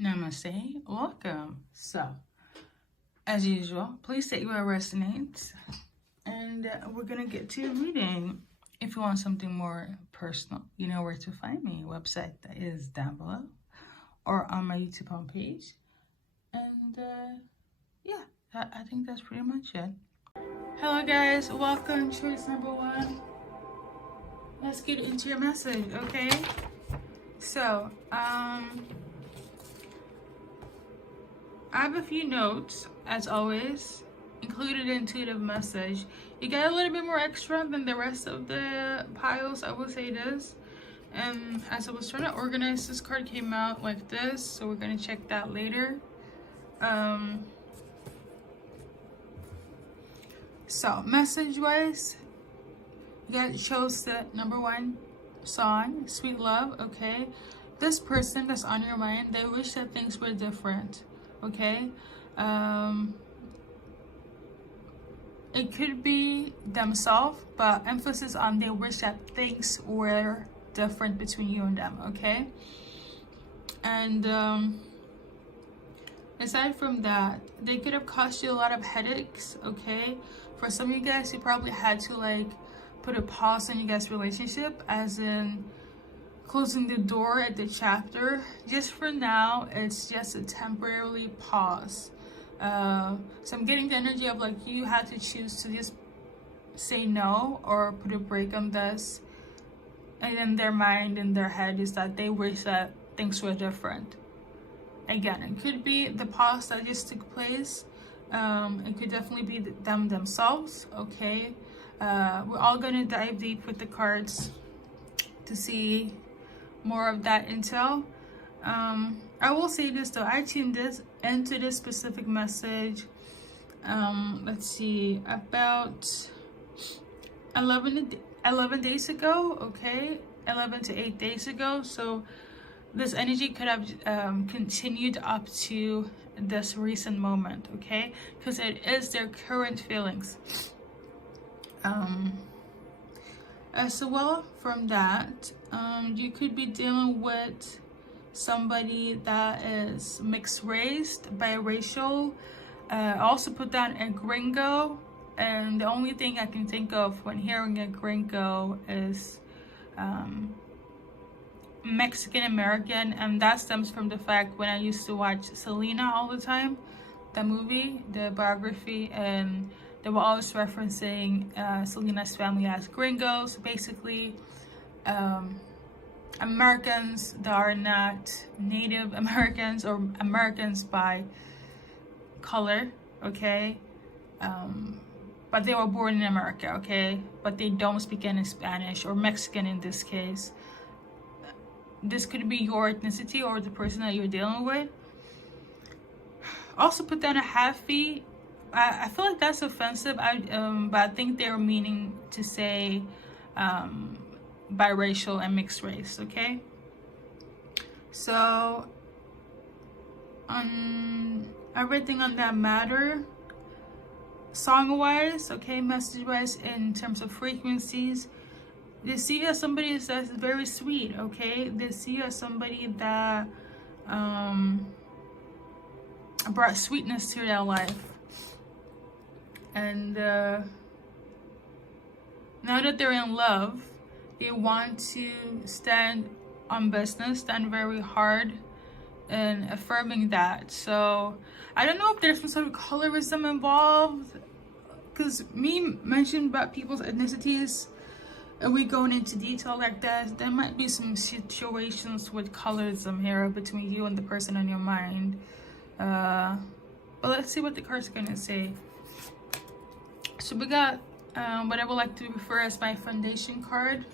Namaste, welcome. So, as usual, please take what resonates, and we're gonna get to your reading. If you want something more personal, you know where to find me. Website that is down below, or on my YouTube homepage. And yeah, I think that's pretty much it. Hello, guys. Welcome. Choice number one. Let's get into your message, okay? So, I have a few notes, as always, included intuitive message. You get a little bit more extra than the rest of the piles, I would say this. And as I was trying to organize, this card came out like this, so we're gonna check that later. So message-wise, you guys chose the number one song, Sweet Love, okay? This person that's on your mind, they wish that things were different. Okay, it could be themselves, but emphasis on they wish that things were different between you and them. Okay, and aside from that, they could have caused you a lot of headaches. Okay, for some of you guys, you probably had to like put a pause on you guys' relationship, as in closing the door at the chapter. Just for now, it's just a temporarily pause. So I'm getting the energy of like you had to choose to just say no or put a break on this, and in their mind, in their head, is that they wish that things were different. Again, it could be the pause that just took place. It could definitely be them themselves. Okay, we're all gonna dive deep with the cards to see more of that intel. I will say this though, I tuned this into this specific message let's see, about 11 days ago. Okay, 11 to 8 days ago. So this energy could have continued up to this recent moment, okay, because it is their current feelings. As well, from that, you could be dealing with somebody that is mixed race, biracial. Also put down a gringo, and the only thing I can think of when hearing a gringo is Mexican American, and that stems from the fact when I used to watch Selena all the time, the movie, the biography, and they were always referencing Selena's family as gringos, basically Americans that are not Native Americans or Americans by color, okay? But they were born in America, okay? But they don't speak any Spanish, or Mexican in this case. This could be your ethnicity or the person that you're dealing with. Also put down a halfie. I feel like that's offensive, but I think they were meaning to say biracial and mixed race, okay? So, on everything on that matter, song-wise, okay, message-wise, in terms of frequencies, they see you as somebody that's very sweet, okay? They see you as somebody that brought sweetness to their life. And now that they're in love, they want to stand on business, stand very hard in affirming that. So I don't know if there's some sort of colorism involved, because me mentioning about people's ethnicities, and we going into detail like that, there might be some situations with colorism here between you and the person on your mind. But let's see what the cards are gonna say. So we got what I would like to refer as my foundation card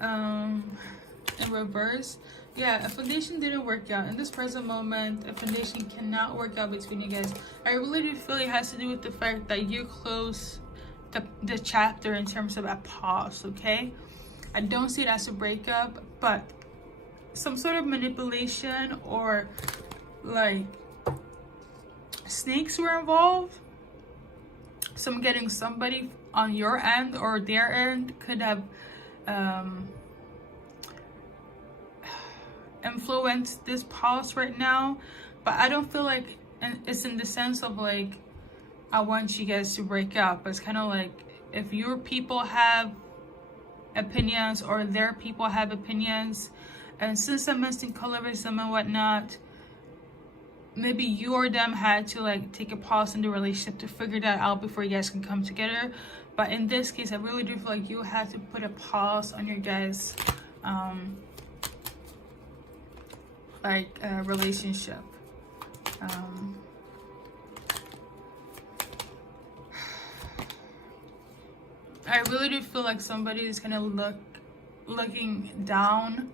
in reverse. Yeah, a foundation didn't work out. In this present moment, a foundation cannot work out between you guys. I really do feel it has to do with the fact that you close the chapter in terms of a pause, okay? I don't see it as a breakup, but some sort of manipulation or like snakes were involved. Some getting somebody on your end or their end could have influence this pause right now, but I don't feel like it's in the sense of like I want you guys to break up. It's kind of like if your people have opinions or their people have opinions, and since I'm mentioning colorism and whatnot, maybe you or them had to like take a pause in the relationship to figure that out before you guys can come together. But in this case, I really do feel like you had to put a pause on your guys' relationship. I really do feel like somebody is kind of looking down.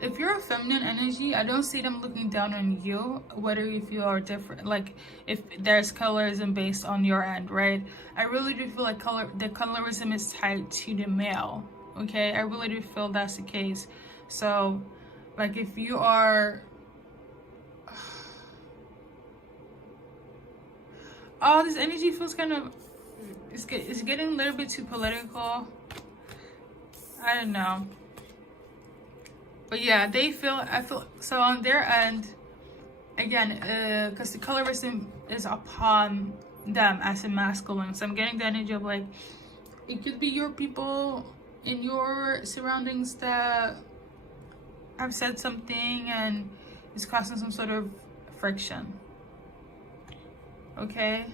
If you're a feminine energy, I don't see them looking down on you, whether if you are different, like if there's colorism based on your end, right? I really do feel like the colorism is tied to the male, okay? I really do feel that's the case. So, like if you are... Oh, this energy feels kind of... It's getting a little bit too political. I don't know. But yeah, I feel so on their end, again, because the colorism is upon them as a masculine. So I'm getting the energy of like, it could be your people in your surroundings that have said something and it's causing some sort of friction. Okay?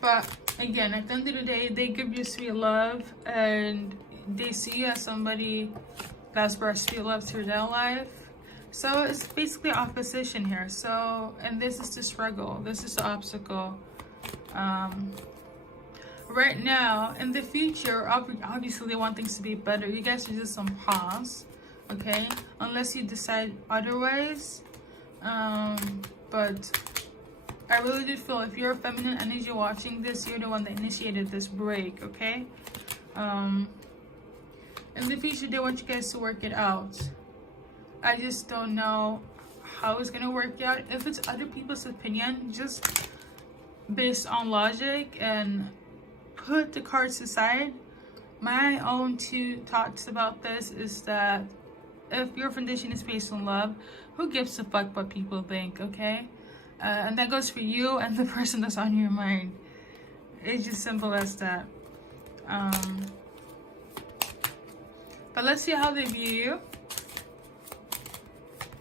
But again, at the end of the day, they give you sweet love and they see you as somebody that's brought sweet love to their life. So it's basically opposition here. So, and this is the struggle. This is the obstacle. Right now, in the future, obviously they want things to be better. You guys are just on pause, okay? Unless you decide otherwise. But I really do feel if you're a feminine energy watching this, you're the one that initiated this break, okay? In the future, they want you guys to work it out. I just don't know how it's gonna work out. If it's other people's opinion, just based on logic and put the cards aside. My own two thoughts about this is that if your foundation is based on love, who gives a fuck what people think, okay? And that goes for you and the person that's on your mind. It's just simple as that. But let's see how they view you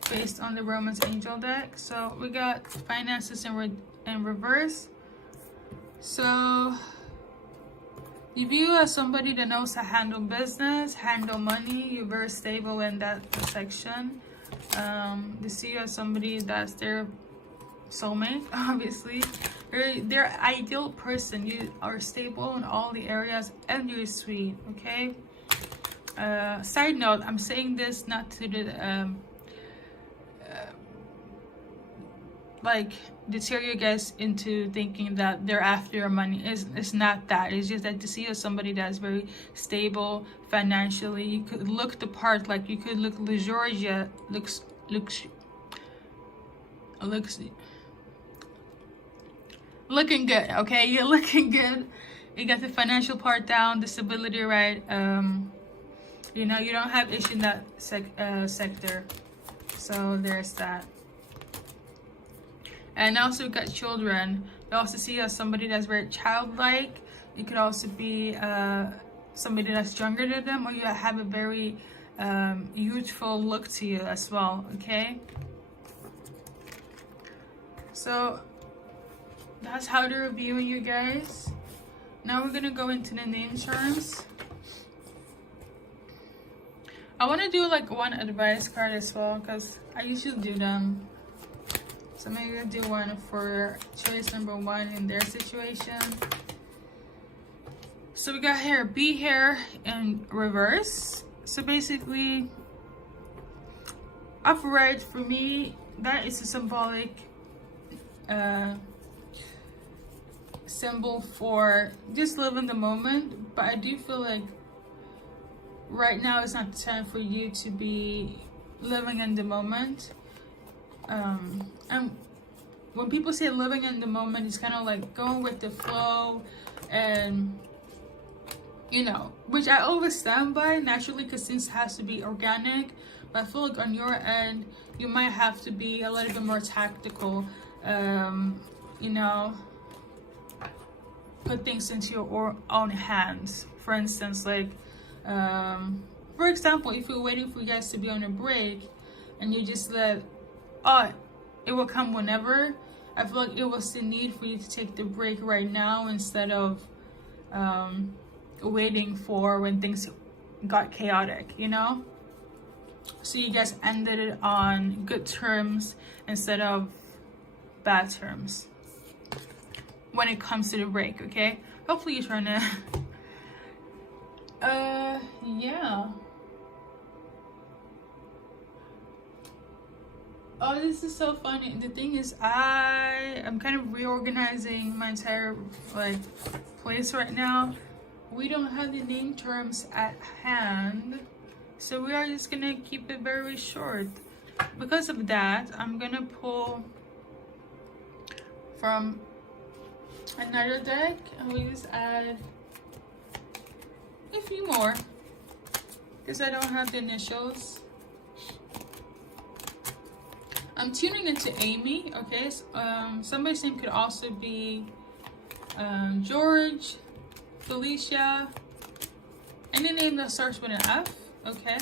based on the Romance Angel deck. So we got finances in reverse. So you view you as somebody that knows how to handle business, handle money. You're very stable in that section. They see you as somebody that's their soulmate, obviously. You're their ideal person. You are stable in all the areas and you're sweet, okay? Side note, I'm saying this not to the like deter you guys into thinking that they're after your money. It's not that. It's just that to see you as somebody that's very stable financially. You could look the part, like you could look luxurious, looks looking good, okay? You're looking good. You got the financial part down, the stability right. You know, you don't have issue in that sector. So there's that. And also got children. You also see as somebody that's very childlike. You could also be somebody that's younger than them, or you have a very youthful look to you as well, okay? So that's how they're viewing you guys. Now we're gonna go into the name charms. I want to do like one advice card as well, because I usually do them. So maybe I'll do one for choice number 1 in their situation. So we got here, be here in reverse. So basically, upright for me, that is a symbolic symbol for just living the moment. But I do feel like right now is not the time for you to be living in the moment. And when people say living in the moment, it's kind of like going with the flow and you know, which I always stand by naturally, because things has to be organic. But I feel like on your end, you might have to be a little bit more tactical, you know, put things into your own hands. For instance, like, for example, if you're waiting for you guys to be on a break and you just let, oh, it will come whenever, I feel like it was the need for you to take the break right now instead of waiting for when things got chaotic, you know? So you guys ended it on good terms instead of bad terms when it comes to the break, okay? Hopefully you're trying to yeah. Oh, this is so funny. The thing is, I'm kind of reorganizing my entire like place right now. We don't have the name terms at hand, so we are just gonna keep it very short. Because of that, I'm gonna pull from another deck and we just add a few more because I don't have the initials. I'm tuning into Amy, okay? Somebody's name could also be George, Felicia, any name that starts with an F, okay?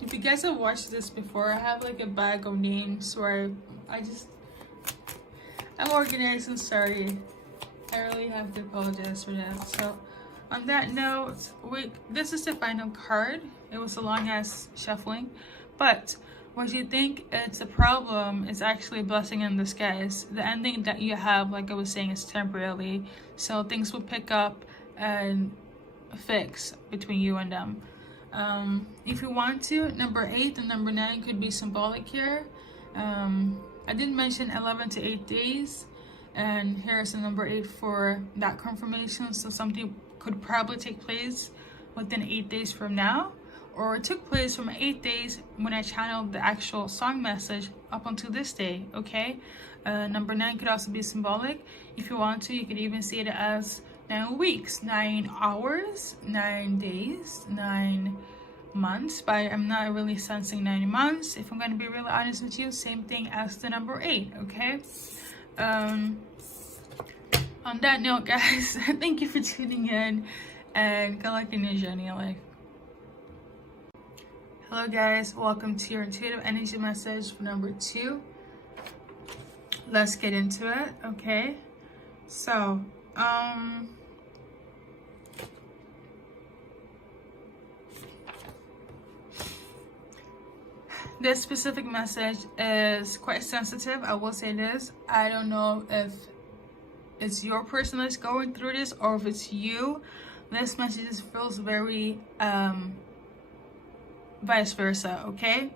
If you guys have watched this before, I have like a bag of names where I'm organized and sorry. I really have to apologize for that. So on that note, this is the final card. It was a long ass shuffling, but what you think it's a problem is actually a blessing in disguise. The ending that you have, like I was saying, is temporarily, so things will pick up and fix between you and them. If you want to, number 8 and number 9 could be symbolic here. I did mention 11 to 8 days, and here's the number 8 for that confirmation. So something could probably take place within 8 days from now, or it took place from 8 days when I channeled the actual song message up until this day, okay? Number 9 could also be symbolic. If you want to, you could even see it as 9 weeks, 9 hours, 9 days, 9 months, but I'm not really sensing 9 months. If I'm going to be really honest with you, same thing as the number 8, okay? On that note, guys, thank you for tuning in and good luck in your journey in life. Hello guys, welcome to your intuitive energy message for number 2. Let's get into it, okay? So, this specific message is quite sensitive. I will say this. I don't know if it's your person that's going through this or if it's you. This message feels very vice versa, okay?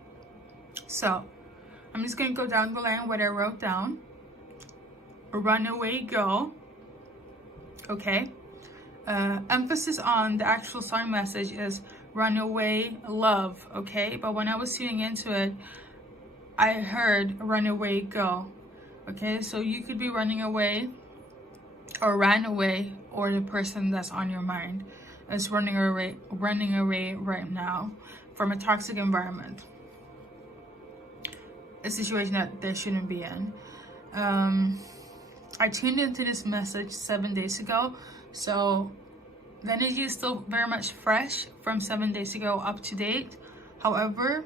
So I'm just gonna go down the line what I wrote down. Runaway, go. Okay. Emphasis on the actual song message is runaway love, okay? But when I was tuning into it, I heard runaway go. Okay, so you could be running away or ran away, or the person that's on your mind is running away right now from a toxic environment, a situation that they shouldn't be in. I tuned into this message 7 days ago, so the energy is still very much fresh from 7 days ago up to date. However,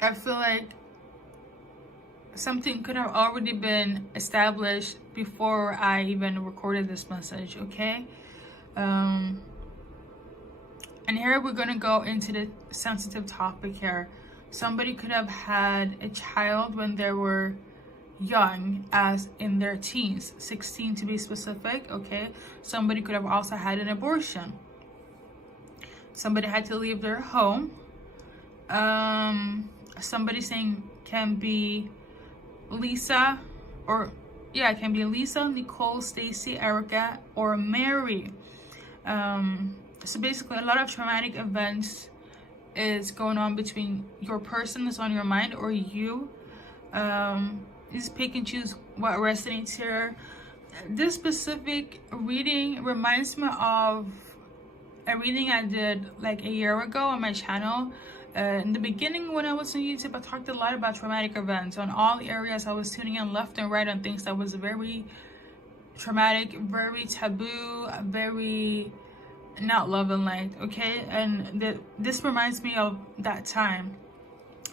I feel like something could have already been established before I even recorded this message, okay? And here we're gonna go into the sensitive topic here. Somebody could have had a child when they were young, as in their teens, 16 to be specific, okay? Somebody could have also had an abortion. Somebody had to leave their home. Somebody saying can be Lisa, or yeah, it can be Lisa, Nicole, Stacy, Erica, or Mary. So basically a lot of traumatic events is going on between your person that's on your mind or you. just pick and choose what resonates here. This specific reading reminds me of a reading I did like a year ago on my channel. In the beginning, when I was on YouTube, I talked a lot about traumatic events on all areas. I was tuning in left and right on things that was very traumatic, very taboo, very not love and light, okay? And this reminds me of that time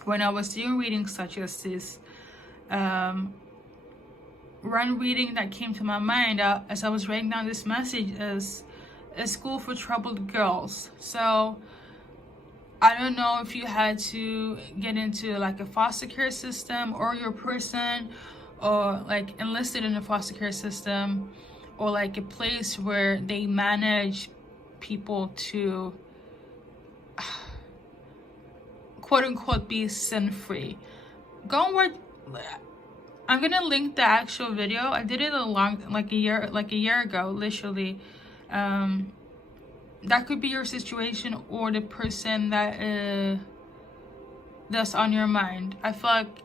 when I was doing readings such as this. One reading that came to my mind as I was writing down this message is a school for troubled girls. So I don't know if you had to get into like a foster care system, or your person, or like enlisted in a foster care system, or like a place where they manage people to quote unquote be sin free. Go and watch. I'm gonna link the actual video. I did it a year ago, literally. That could be your situation or the person that's on your mind. I feel like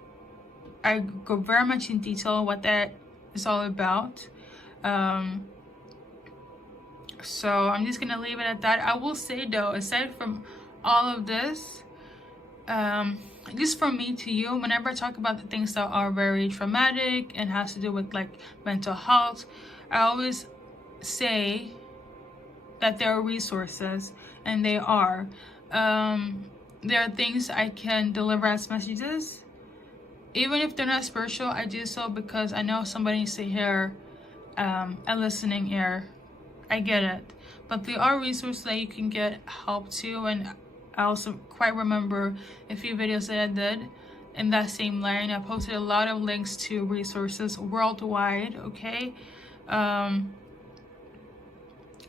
I go very much in detail what that is all about. So I'm just gonna leave it at that. I will say though, aside from all of this, just from me to you, whenever I talk about the things that are very traumatic and has to do with like mental health, I always say that there are resources, and they are. There are things I can deliver as messages. Even if they're not spiritual, I do so because I know somebody needs to hear a listening ear. I get it. But there are resources that you can get help to, and I also quite remember a few videos that I did in that same line. I posted a lot of links to resources worldwide, okay?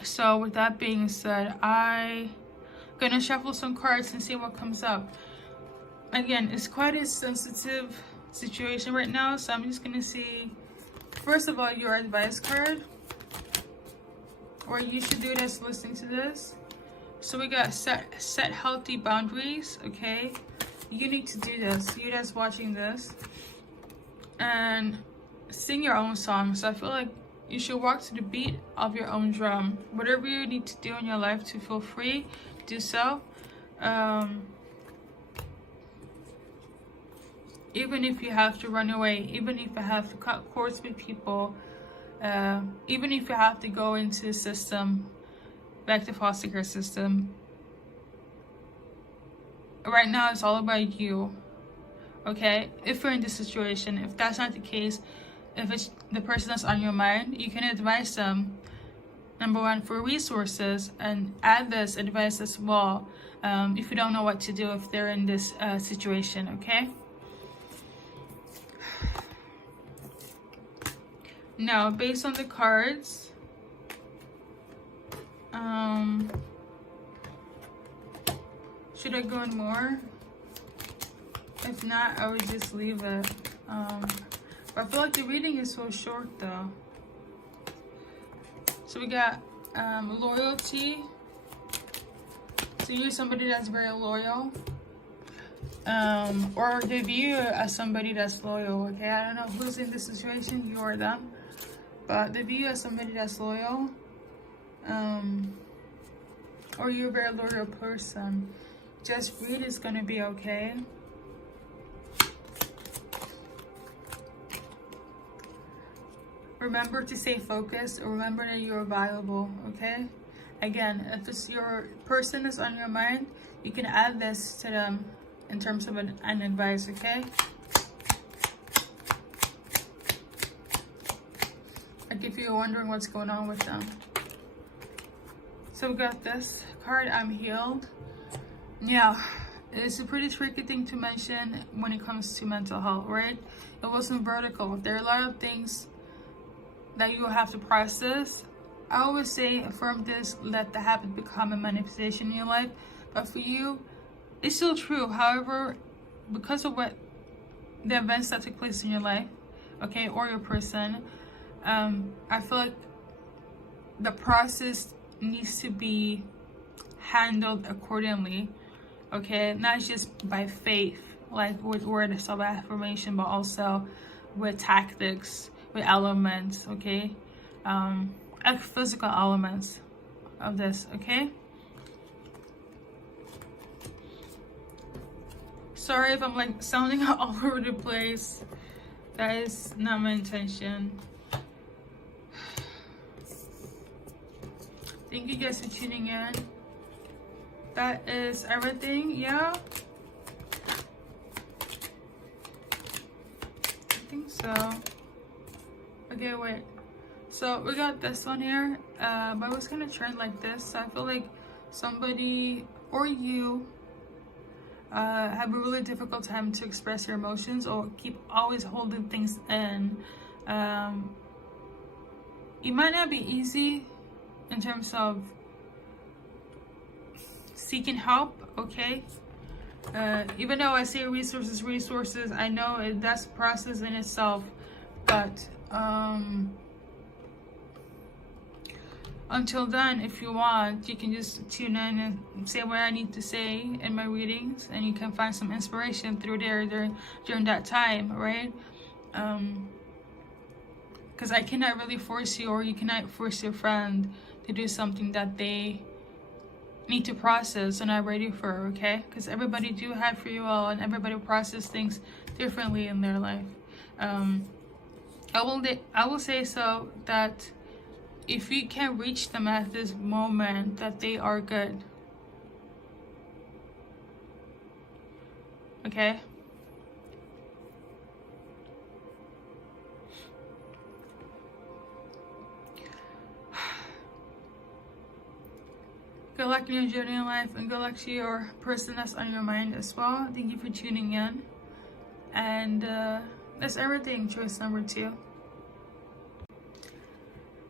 So with that being said, I'm gonna shuffle some cards and see what comes up. Again, it's quite a sensitive situation right now, so I'm just gonna see, first of all, your advice card, or you should do this listening to this. So we got set healthy boundaries, okay? You need to do this. You guys watching this, and sing your own song. So I feel like you should walk to the beat of your own drum. Whatever you need to do in your life to feel free, do so. Even if you have to run away, even if you have to cut cords with people, even if you have to go into the system, back to foster care system. Right now, it's all about you, okay? If you're in this situation, if that's not the case, if it's the person that's on your mind, you can advise them, number one, for resources, and add this advice as well, if you don't know what to do if they're in this situation, okay? Now, based on the cards, should I go in more? If not, I would just leave it. But I feel like the reading is so short though. So we got loyalty. So you're somebody that's very loyal. Or they view you as somebody that's loyal, okay? I don't know who's in this situation, you or them. But they view you as somebody that's loyal. Or you're a very loyal person. Just read, it's gonna be okay. Remember to stay focused. Remember that you're valuable, okay? Again, if it's your person that's on your mind, you can add this to them in terms of an advice, okay? Like if you're wondering what's going on with them. So we got this card, I'm healed. Yeah, it's a pretty tricky thing to mention when it comes to mental health, right? It wasn't vertical. There are a lot of things that you will have to process. I always say, affirm this, let the habit become a manifestation in your life. But for you, it's still true. However, because of what the events that took place in your life, okay, or your person, I feel like the process needs to be handled accordingly, okay? Not just by faith, like with words of affirmation, but also with tactics, with elements, okay? Physical elements of this, okay? Sorry if I'm like sounding all over the place. That is not my intention. Thank you guys for tuning in. That is everything, yeah? I think so. Okay, wait. So we got this one here, but I was gonna turn like this. So I feel like somebody or you have a really difficult time to express your emotions, or keep always holding things in. It might not be easy in terms of seeking help, okay? Even though I say resources, I know that's a process in itself, but until then, if you want, you can just tune in and say what I need to say in my readings, and you can find some inspiration through there during that time, right? Because I cannot really force you, or you cannot force your friend to do something that they need to process and are ready for, okay? Because everybody do have free will, and everybody process things differently in their life. I will say so that if you can reach them at this moment, that they are good, okay? Good luck in your journey in life, and good luck to your person that's on your mind as well. Thank you for tuning in. And that's everything, choice number 2.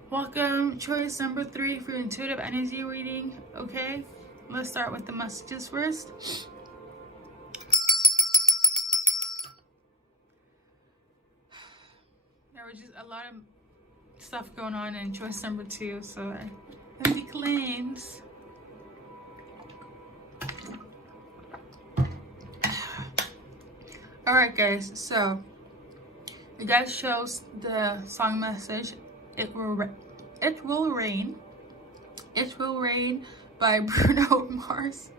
Welcome, choice number 3 for your intuitive energy reading, okay? Let's start with the messages first. There was just a lot of stuff going on in choice number 2, so let me cleanse. Alright guys, so you guys chose the song message It Will Rain by Bruno Mars.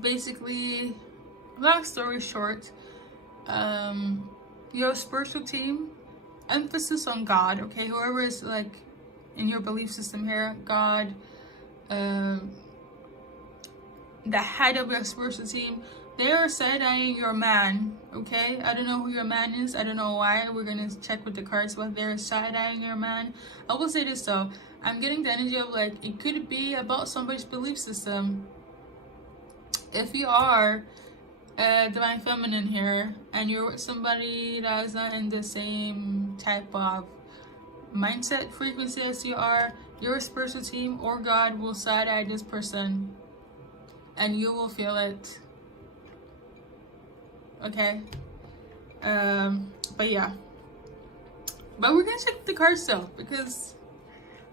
Basically, long story short, your spiritual team, emphasis on God, okay? Whoever is like in your belief system here, God, the head of your spiritual team, they are side-eyeing your man, okay? I don't know who your man is. I don't know why. We're gonna check with the cards, but they're side-eyeing your man. I will say this though. I'm getting the energy of like, it could be about somebody's belief system. If you are divine feminine here, and you're with somebody that is not in the same type of mindset frequency as you are, your spiritual team or God will side-eye this person, and you will feel it, okay? But yeah, but we're gonna check the cards still, because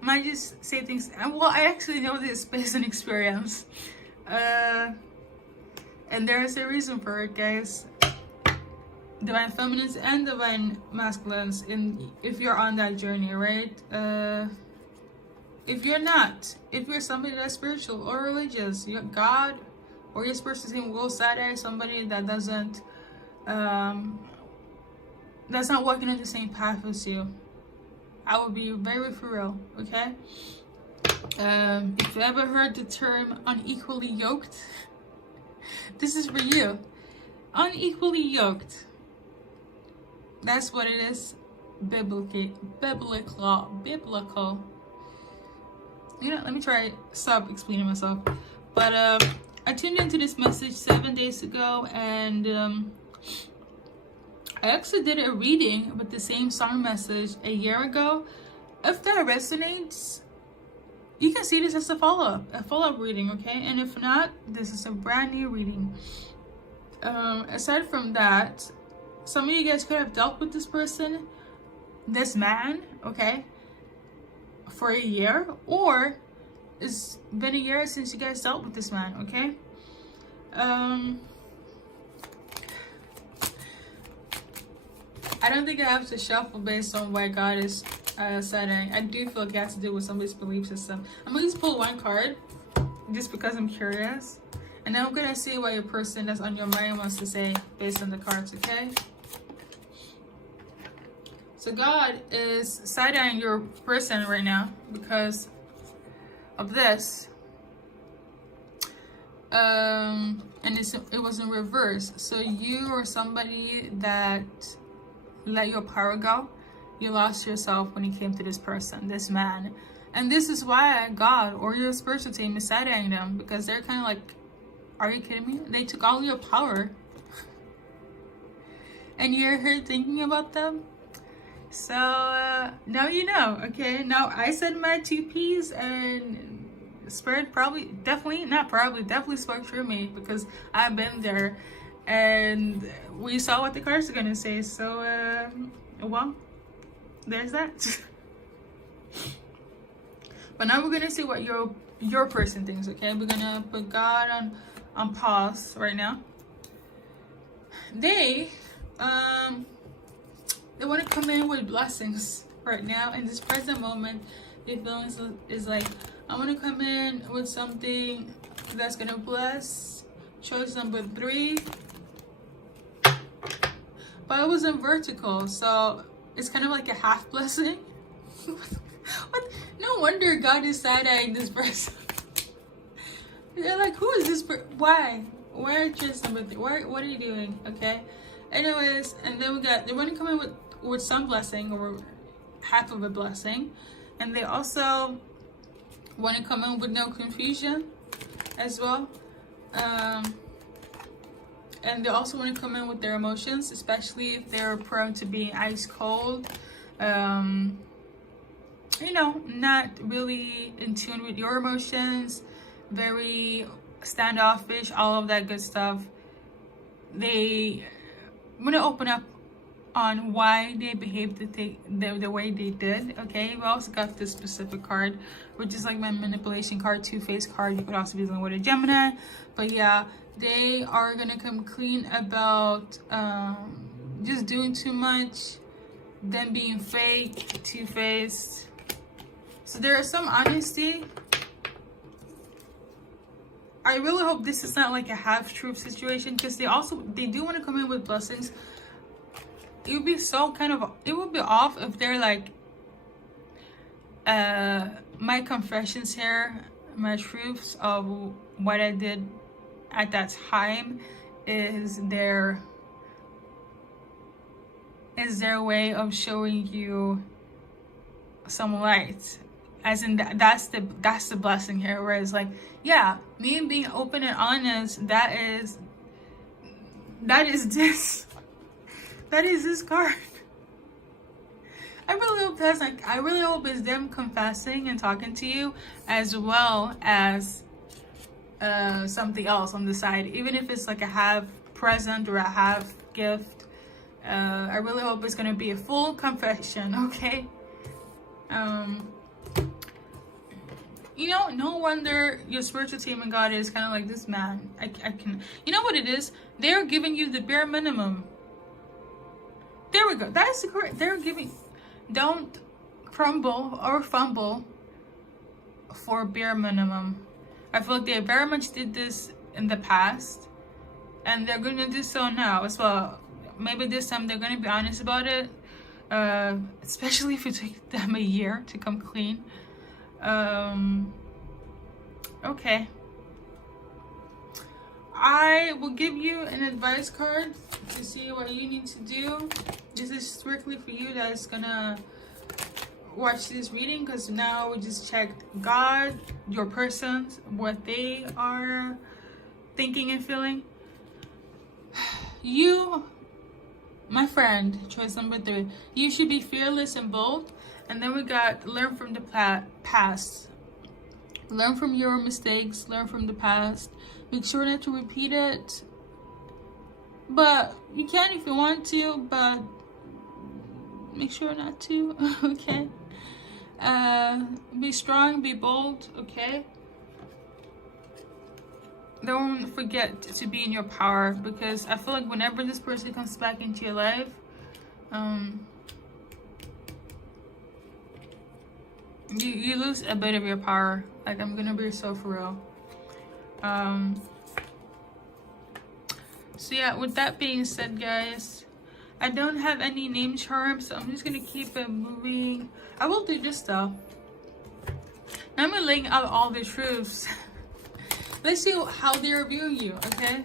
I might just say things, well, I actually know this based on experience, and there's a reason for it, guys. Divine feminines and divine masculines, if you're on that journey, right? If you're not, if you're somebody that's spiritual or religious, your God or your spiritual team will side-eye somebody that doesn't, that's not walking on the same path as you. I will be very for real, okay? If you ever heard the term unequally yoked, this is for you. Unequally yoked. That's what it is. Biblical. You know, let me try stop explaining myself. But I tuned into this message 7 days ago, and I actually did a reading with the same song message a year ago. If that resonates, you can see this as a follow-up reading, okay? And if not, this is a brand new reading. Aside from that, some of you guys could have dealt with this person, this man, okay, for a year, or it's been a year since you guys dealt with this man, okay? I don't think I have to shuffle based on why God is setting. I do feel like it has to do with somebody's belief system. I'm going to just pull one card just because I'm curious. And then I'm going to see what your person that's on your mind wants to say based on the cards, okay? So God is side-eyeing your person right now because of this. And it was in reverse. So you or somebody that let your power go, you lost yourself when you came to this person, this man. And this is why God or your spiritual team is side-eyeing them, because they're kind of like, are you kidding me? They took all your power. And you're here thinking about them. So now you know, okay? Now I said my 2 P's and Spirit definitely spoke through me because I've been there and we saw what the cards are gonna say. So well, there's that. But now we're gonna see what your person thinks, okay? We're gonna put God on pause right now. They want to come in with blessings right now in this present moment. Their feelings is like, I want to come in with something that's gonna bless. Choice number 3, but it was in vertical, so it's kind of like a half blessing. What? No wonder God is side-eyeing this person. They're like, who is this person? Why choice number 3? What are you doing? Okay, anyways, and then they want to come in with some blessing or half of a blessing, and they also want to come in with no confusion as well, and they also want to come in with their emotions, especially if they're prone to being ice cold, you know, not really in tune with your emotions, very standoffish, all of that good stuff. They want to open up on why they behaved the way they did, okay? We also got this specific card, which is like my manipulation card, two-faced card. You could also be dealing with a Gemini, but yeah, they are gonna come clean about just doing too much, them being fake, two-faced. So there is some honesty. I really hope this is not like a half-truth situation, because they do want to come in with blessings. It would be it would be off if they're like, my confessions here, my truths of what I did at that time is their way of showing you some light. As in that's the blessing here, where it's like, yeah, me being open and honest, that is this card. I really hope it's them confessing and talking to you, as well as something else on the side, even if it's like a half present or a half gift. I really hope it's gonna be a full confession, okay? You know, no wonder your spiritual team and God is kind of like, this man, I can, you know what it is? They're giving you the bare minimum. There we go. That's the correct. They're giving, don't crumble or fumble for bare minimum. I feel like they very much did this in the past, and they're going to do so now as well. Maybe this time they're going to be honest about it, especially if it took them a year to come clean. Okay, I will give you an advice card to see what you need to do. This is strictly for you that's gonna watch this reading, because now we just checked God, your person, what they are thinking and feeling. You, my friend, choice number 3, you should be fearless and bold. And then we got learn from the past. Learn from your mistakes, learn from the past. Make sure not to repeat it. But you can if you want to, but make sure not to, okay? Be strong, be bold, okay? Don't forget to be in your power, because I feel like whenever this person comes back into your life, you lose a bit of your power. Like, I'm gonna be so for real. So yeah, with that being said, guys, I don't have any name charms, so I'm just gonna keep it moving. I will do this though. Now I'm laying out all the truths. Let's see how they're viewing you, okay?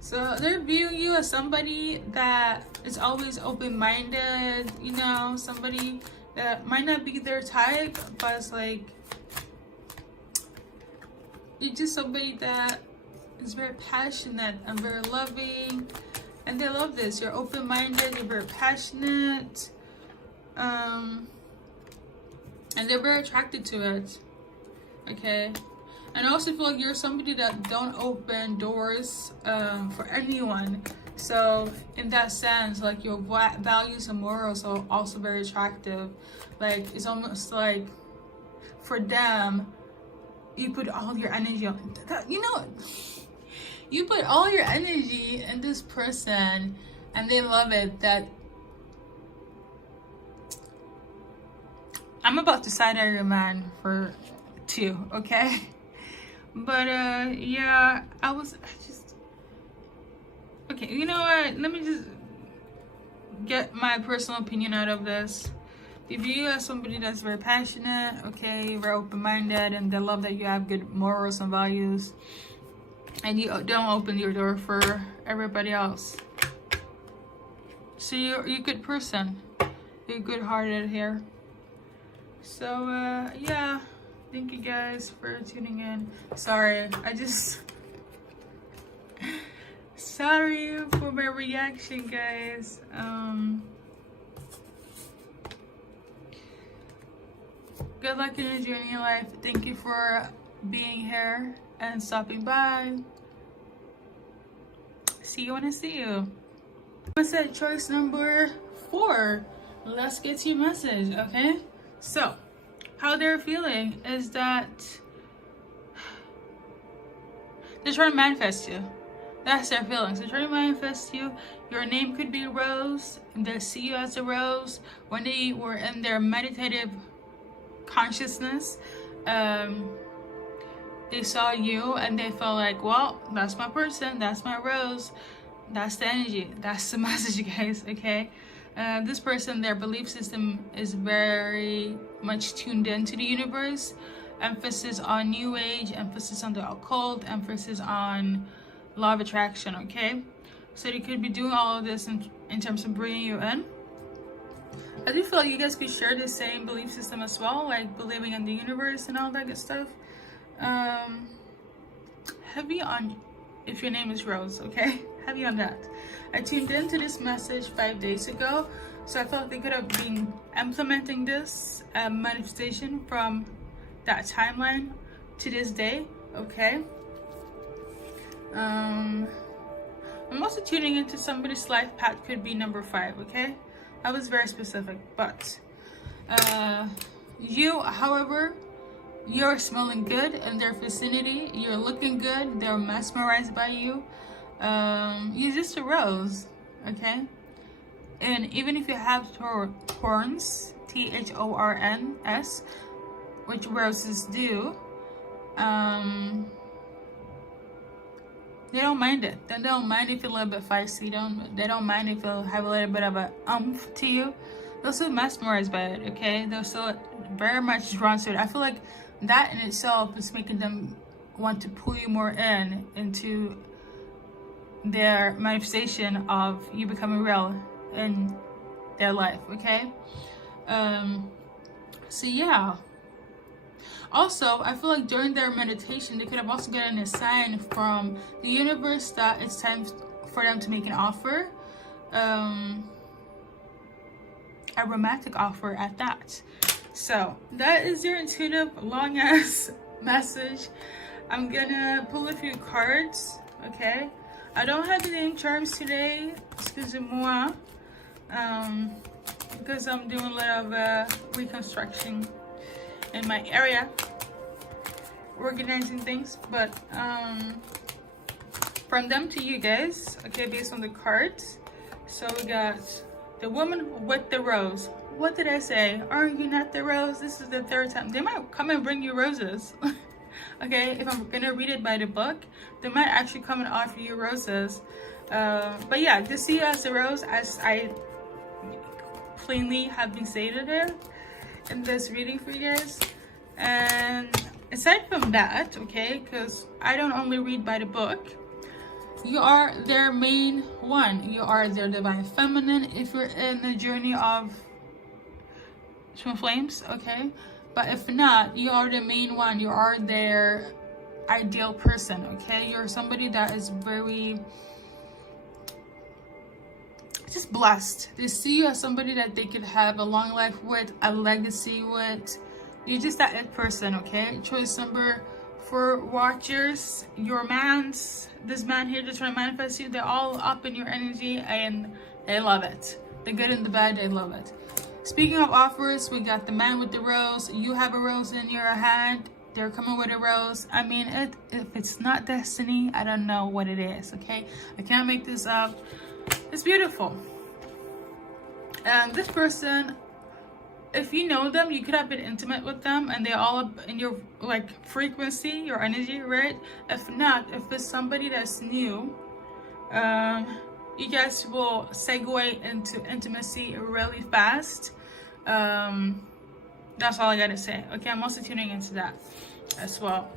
So they're viewing you as somebody that is always open-minded, you know, somebody that might not be their type, but it's like, you're just somebody that is very passionate and very loving, and they love this. You're open-minded, you're very passionate, and they're very attracted to it, okay? And I also feel like you're somebody that don't open doors for anyone. So in that sense, like, your values and morals are also very attractive. Like, it's almost like for them, you put all your energy on that, you know, you put all your energy in this person, and they love it. That I'm about to side eye your man for 2, okay? But yeah, I just okay, you know what, let me just get my personal opinion out of this. They view you as somebody that's very passionate, okay, very open-minded, and they love that you have good morals and values, and you don't open your door for everybody else. So you're a good person, you're good-hearted here. So yeah, thank you guys for tuning in. Sorry, sorry for my reaction, guys. Good luck in your journey in life. Thank you for being here and stopping by. See you when I see you. I said choice number 4. Let's get to your message, okay? So, how they're feeling is that they're trying to manifest you. That's their feelings. They're trying to manifest you. Your name could be Rose. They see you as a rose. When they were in their meditative consciousness, they saw you and they felt like, well, that's my person, that's my rose, that's the energy, that's the message, guys, okay? This person, their belief system is very much tuned into the universe. Emphasis on new age, emphasis on the occult, emphasis on law of attraction, okay? So they could be doing all of this in terms of bringing you in. I do feel like you guys could share the same belief system as well, like believing in the universe and all that good stuff. Heavy on if your name is Rose, okay? Heavy on that. I tuned into this message 5 days ago, so I felt they could have been implementing this manifestation from that timeline to this day, okay? I'm also tuning into somebody's life path could be number 5, okay? I was very specific, but you, however, you're smelling good in their vicinity, you're looking good, they're mesmerized by you. You're just a rose, okay? And even if you have thorns, Thorns, which roses do, they don't mind it. They don't mind if you're a little bit feisty. They don't mind if you have a little bit of a to you. They're still mesmerized by it, okay? They're still very much drawn to it. I feel like that in itself is making them want to pull you more into their manifestation of you becoming real in their life, okay? So yeah. Also, I feel like during their meditation, they could have also gotten a sign from the universe that it's time for them to make an offer. A romantic offer at that. So, that is your intuitive long-ass message. I'm gonna pull a few cards, okay? I don't have the name charms today, excusez-moi, because I'm doing a little of reconstruction in my area, organizing things, but from them to you guys, okay, based on the cards, So we got the woman with the rose. What did I say? Are you not the rose? This is the third time. They might come and bring you roses. Okay, if I'm gonna read it by the book, they might actually come and offer you roses. But yeah, to see you as a rose, as I plainly have been stated it in this reading for you guys. And aside from that, okay, because I don't only read by the book, you are their main one. You are their divine feminine if you're in the journey of twin flames, okay? But if not, you are the main one. You are their ideal person, okay? You're somebody that is very just blessed. They see you as somebody that they could have a long life with, a legacy with. You're just that it person, okay? Choice number 4 watchers, your mans, this man here just trying to manifest you, they're all up in your energy and they love it. The good and the bad, they love it. Speaking of offers, we got the man with the rose. You have a rose in your hand. They're coming with a rose. I mean, if it's not destiny, I don't know what it is, okay? I can't make this up. It's beautiful. And this person, if you know them, you could have been intimate with them and they're all up in your like frequency, your energy, right? If not, if it's somebody that's new, you guys will segue into intimacy really fast. That's all I gotta say. Okay, I'm also tuning into that as well.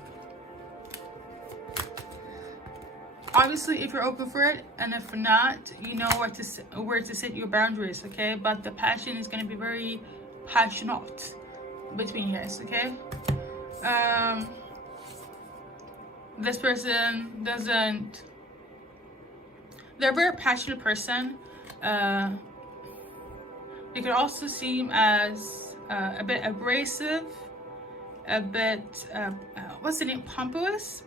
Obviously, if you're open for it, and if not, you know where to set your boundaries, okay? But the passion is gonna be very passionate between you guys, okay? This person doesn't. They're a very passionate person. They could also seem as a bit abrasive, a bit what's the name? Pompous.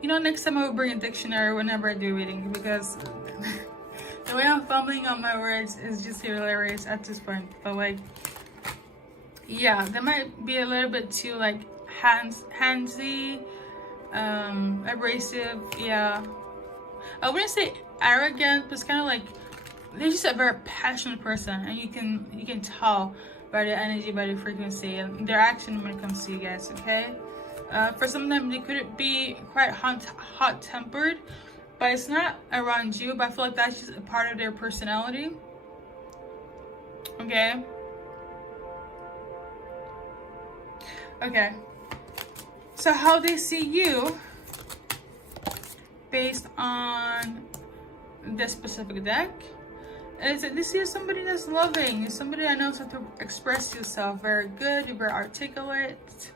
You know, next time I will bring a dictionary whenever I do reading, because the way I'm fumbling on my words is just hilarious at this point. But like, yeah, they might be a little bit too like handsy, abrasive. Yeah, I wouldn't say arrogant, but it's kind of like they're just a very passionate person, and you can tell by the energy, by the frequency, and their action when it comes to you guys. Okay. For some of them, they could be quite hot-tempered, but it's not around you. But I feel like that's just a part of their personality. Okay. Okay. So how they see you, based on this specific deck, is that they see you as somebody that's loving, somebody that knows how to express yourself very good, you're very articulate.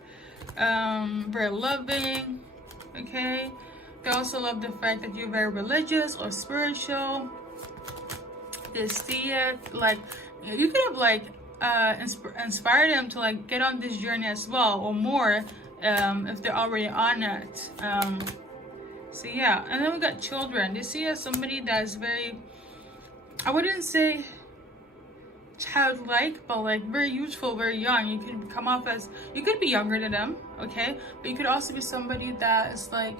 Very loving, okay? They also love the fact that you're very religious or spiritual. They see it like you could have like inspired them to like get on this journey as well, or more, if they're already on it. So yeah, and then we got children. They see you as somebody that is very, I wouldn't say childlike, but like very youthful, very young. You could come off as, you could be younger than them, okay? But you could also be somebody that is like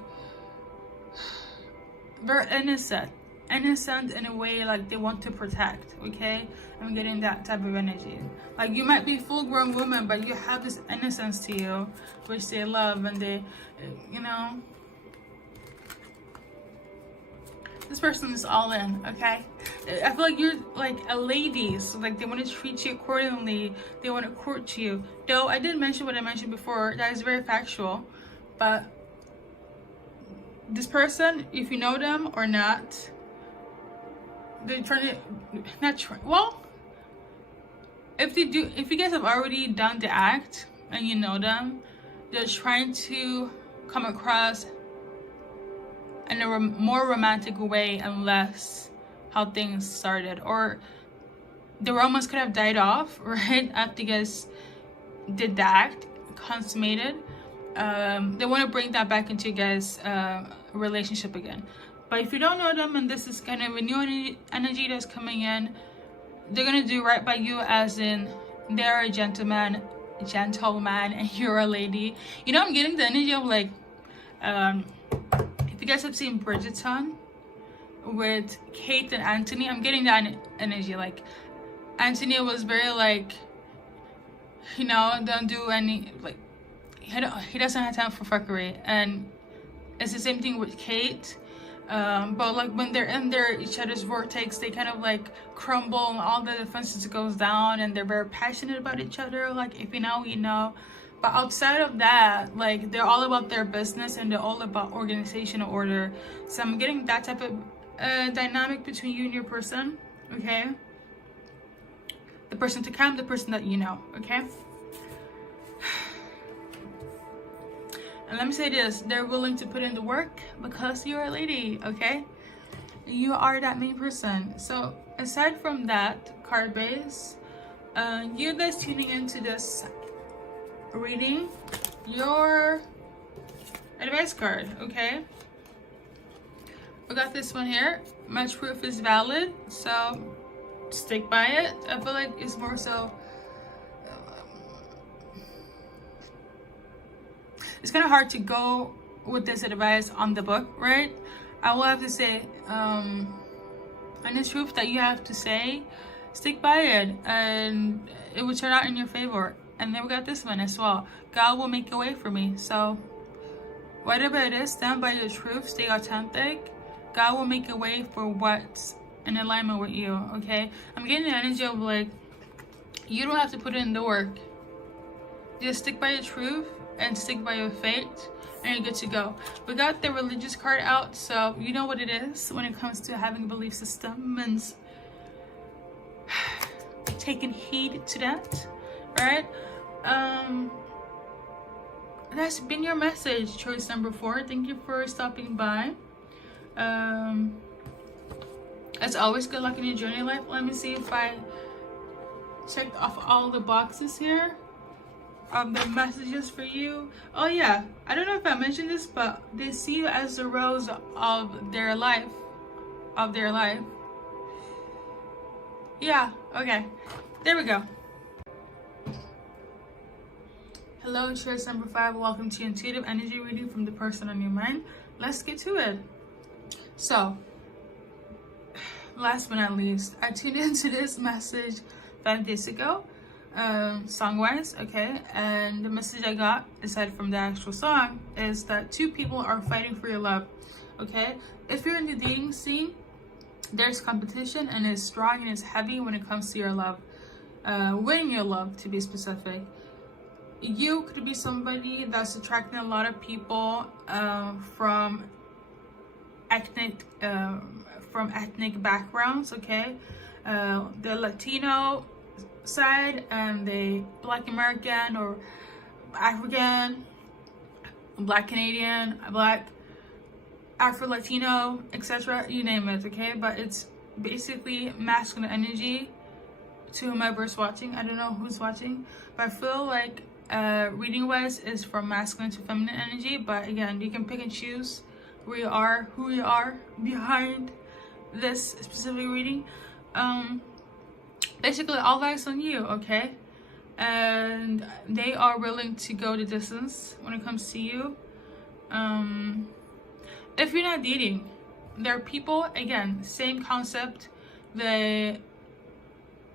very innocent in a way, like they want to protect, okay? I'm getting that type of energy. Like you might be full-grown woman, but you have this innocence to you, which they love, and they, you know, this person is all in, okay? I feel like you're like a lady, so like they want to treat you accordingly. They want to court you. Though I did mention what I mentioned before, that is very factual. But this person, if you know them or not, they're trying to, well, if they do, if you guys have already done the act and you know them, they're trying to come across in a more romantic way and less how things started, or the romance could have died off right after you guys did the act, consummated. They want to bring that back into you guys' relationship again. But if you don't know them and this is kind of a new energy that's coming in, they're gonna do right by you, as in they're a gentleman and you're a lady. You know, I'm getting the energy of like, if you guys have seen Bridgerton, with Kate and Anthony. I'm getting that energy. Like, Anthony was very like, you know, don't do any, like, he doesn't have time for fuckery. And it's the same thing with Kate. But like when they're in each other's vortex, they kind of like crumble and all the defenses goes down, and they're very passionate about each other. Like, if you know, you know. But outside of that, like, they're all about their business and they're all about organizational order. So I'm getting that type of dynamic between you and your person, okay? The person to come, the person that you know, okay? And let me say this, they're willing to put in the work because you're a lady, okay? You are that main person. So aside from that card base, you guys tuning into this reading, your advice card, okay? We got this one here. My truth is valid, so stick by it. I feel like it's more so it's kind of hard to go with this advice on the book, right? I will have to say, and the truth that you have to say, stick by it, and it will turn out in your favor. And then we got this one as well. God will make a way for me. So whatever it is, stand by your truth, stay authentic. God will make a way for what's in alignment with you, okay? I'm getting the energy of like, you don't have to put in the work. Just stick by your truth and stick by your faith, and you're good to go. We got the religious card out, so you know what it is when it comes to having a belief system and taking heed to that, right? That's been your message, choice number 4. Thank you for stopping by. As always, good luck in your journey in life. Let me see if I checked off all the boxes here. The messages for you. Oh yeah, I don't know if I mentioned this, but they see you as the rose of their life. Yeah, okay, there we go. Hello, choice number 5. Welcome to intuitive energy reading from the person on your mind. Let's get to it. So, last but not least, I tuned into this message 5 days ago, song-wise, okay? And the message I got, aside from the actual song, is that 2 people are fighting for your love, okay? If you're in the dating scene, there's competition, and it's strong and it's heavy when it comes to your love. Winning your love, to be specific. You could be somebody that's attracting a lot of people from ethnic backgrounds, okay? The Latino side and the Black American or African, Black Canadian, Black Afro-Latino, etc. You name it, okay? But it's basically masculine energy to whomever's watching. I don't know who's watching, but I feel like reading wise is from masculine to feminine energy. But again, you can pick and choose who you are behind this specific reading. Basically all eyes on you, okay? And they are willing to go the distance when it comes to you. If you're not dating, there are people, again, same concept, they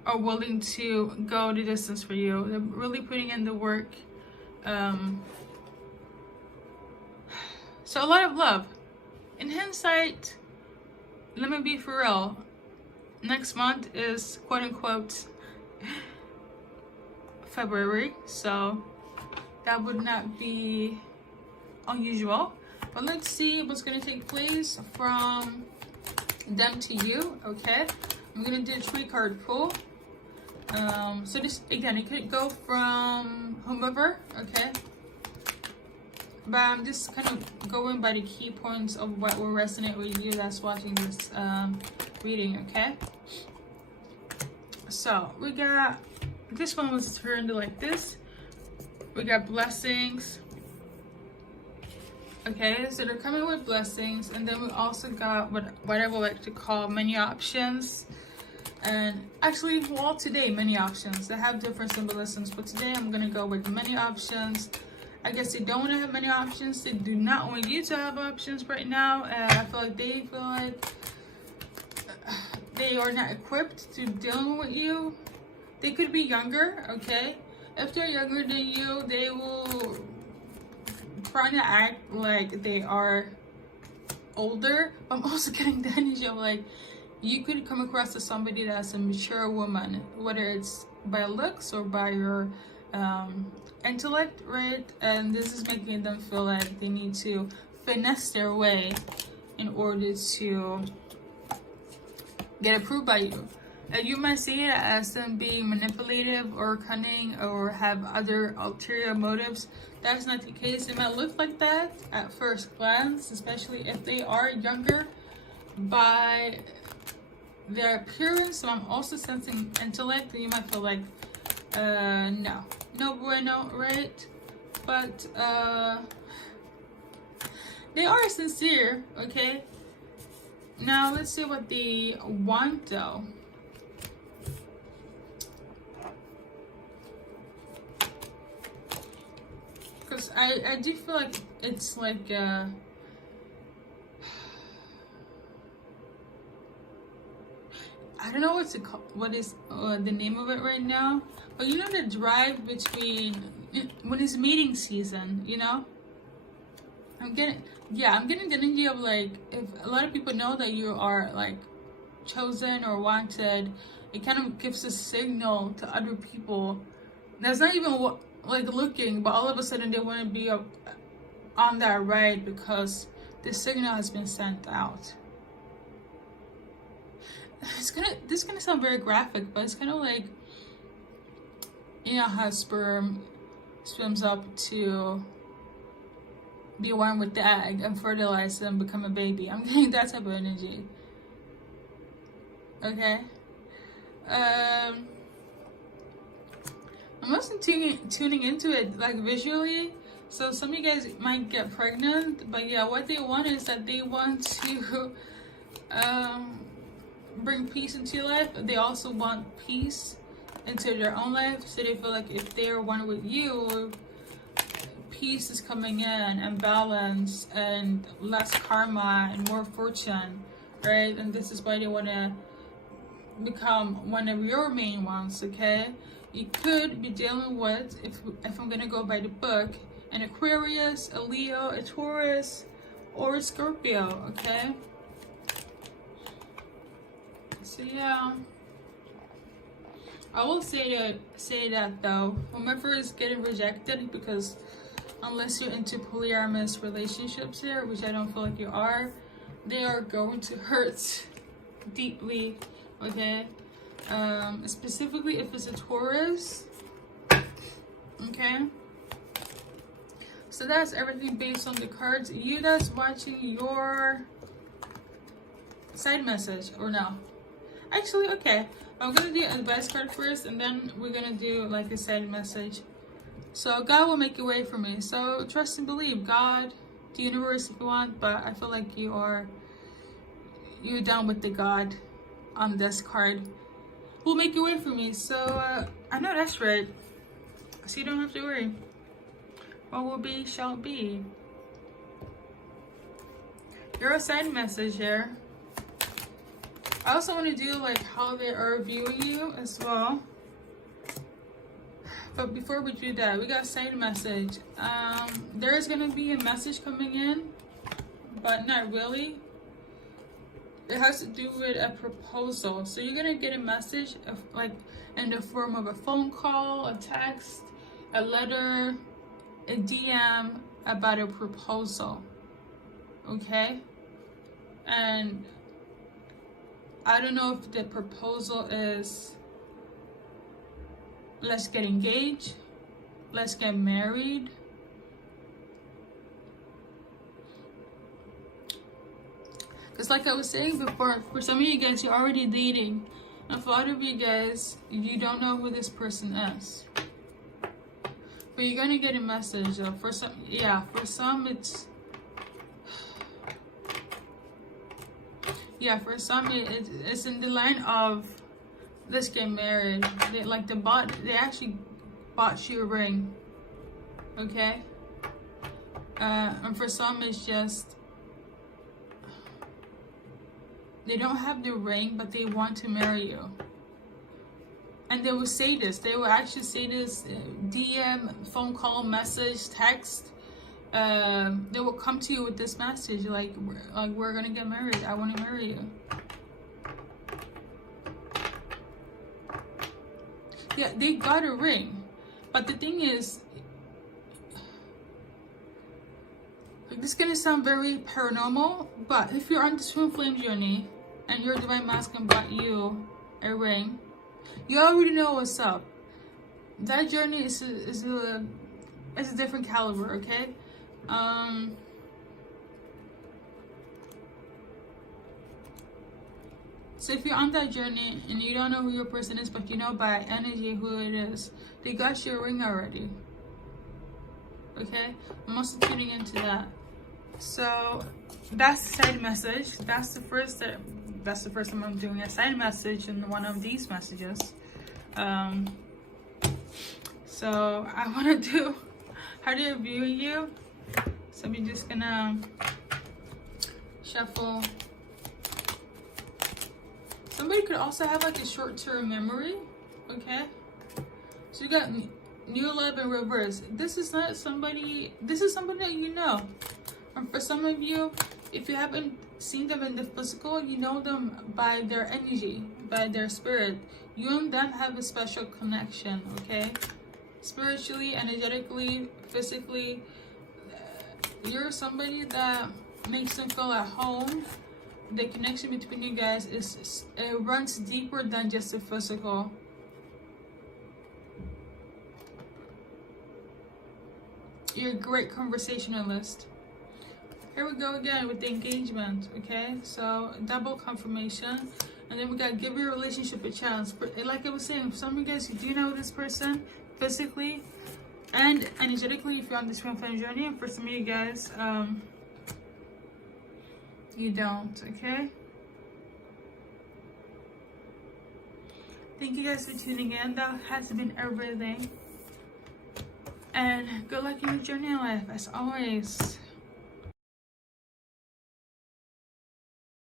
are willing to go the distance for you. They're really putting in the work. So a lot of love. In hindsight, let me be for real, next month is quote-unquote February, so that would not be unusual. But let's see what's going to take place from them to you, okay? I'm going to do a 3-card pull. So this, again, it could go from whomever, okay? But I'm just kind of going by the key points of what will resonate with you that's watching this reading, okay? So we got, this one was turned like this. We got blessings. Okay, so they're coming with blessings, and then we also got what I would like to call many options. And actually, well, today many options. They have different symbolisms, but today I'm gonna go with many options. I guess they don't want to have many options. They do not want you to have options right now. I feel like they feel like they are not equipped to deal with you. They could be younger, okay? If they're younger than you, they will try to act like they are older. I'm also getting the energy of like, you could come across as somebody that's a mature woman, whether it's by looks or by your intellect, right? And this is making them feel like they need to finesse their way in order to get approved by you. And you might see it as them being manipulative or cunning or have other ulterior motives. That's not the case. It might look like that at first glance, especially if they are younger by their appearance. So I'm also sensing intellect, and you might feel like, no bueno, right? But they are sincere, okay? Now let's see what they want though. Because I do feel like it's like I don't know what is the name of it right now, but you know the drive between when it's meeting season, you know. I'm getting the energy of like, if a lot of people know that you are like chosen or wanted, it kind of gives a signal to other people that's not even like looking, but all of a sudden they want to be on that ride because the signal has been sent out. This is gonna sound very graphic, but it's kind of like, you know how sperm swims up to be one with the egg and fertilize and become a baby. I'm getting that type of energy. Okay. I'm also tuning into it like visually. So some of you guys might get pregnant, but yeah, what they want is that they want to bring peace into your life. They also want peace into their own life. So they feel like if they're one with you, peace is coming in and balance and less karma and more fortune, right? And this is why they want to become one of your main ones, okay? You could be dealing with, if I'm gonna go by the book, an Aquarius, a Leo, a Taurus, or a Scorpio, okay? So yeah, I will say that though, whomever is getting rejected, because unless you're into polyamorous relationships here, which I don't feel like you are, they are going to hurt deeply, okay? Specifically if it's a Taurus, okay? So that's everything based on the cards. You that's watching your side message, or no? Actually, okay, I'm gonna do an advice card first, and then we're gonna do like a side message. So God will make a way for me. So trust and believe God, the universe if you want, but I feel like you're down with the God on this card. Will make a way for me. So I know that's right. So you don't have to worry. What will be shall be. Your side message here. I also want to do like how they are viewing you as well. But before we do that, we got a side message. There is going to be a message coming in, but not really. It has to do with a proposal. So you're going to get a message of, like, in the form of a phone call, a text, a letter, a DM about a proposal. Okay? And I don't know if the proposal is, let's get engaged, let's get married. Because like I was saying before, for some of you guys, you're already dating. And for a lot of you guys, you don't know who this person is. But you're going to get a message. For some, yeah, for some it's... Yeah, for some it's in the line of, let's get married. They actually bought you a ring. Okay? And for some it's just, They don't have the ring, but they want to marry you. And they will say this. They will actually say this DM, phone call, message, text. They will come to you with this message like we're gonna get married. I want to marry you. Yeah, they got a ring. But the thing is, like, this is gonna sound very paranormal, but if you're on the twin flame journey and your divine masculine brought you a ring, you already know what's up. That journey is a different caliber, okay? So if you're on that journey and you don't know who your person is, but you know by energy who it is, they got you a ring already. Okay? I'm also tuning into that. So that's the side message. That's the first time I'm doing a side message in one of these messages. So I want to do how they're viewing you. So I'm just gonna shuffle. Somebody could also have like a short-term memory, okay? So you got new love in reverse. This is not somebody, this is somebody that you know. And for some of you, if you haven't seen them in the physical, you know them by their energy, by their spirit. You and them have a special connection, okay? Spiritually, energetically, physically, you're somebody that makes them feel at home. The connection between you guys it runs deeper than just the physical. You're a great conversationalist. Here we go again with the engagement, okay? So double confirmation. And then we got give your relationship a chance. But like I was saying, for some of you guys, you do know this person physically and energetically if you're on this twin flame journey. And for some of you guys, you don't, okay? Thank you guys for tuning in. That has been everything. And good luck in your journey in life, as always.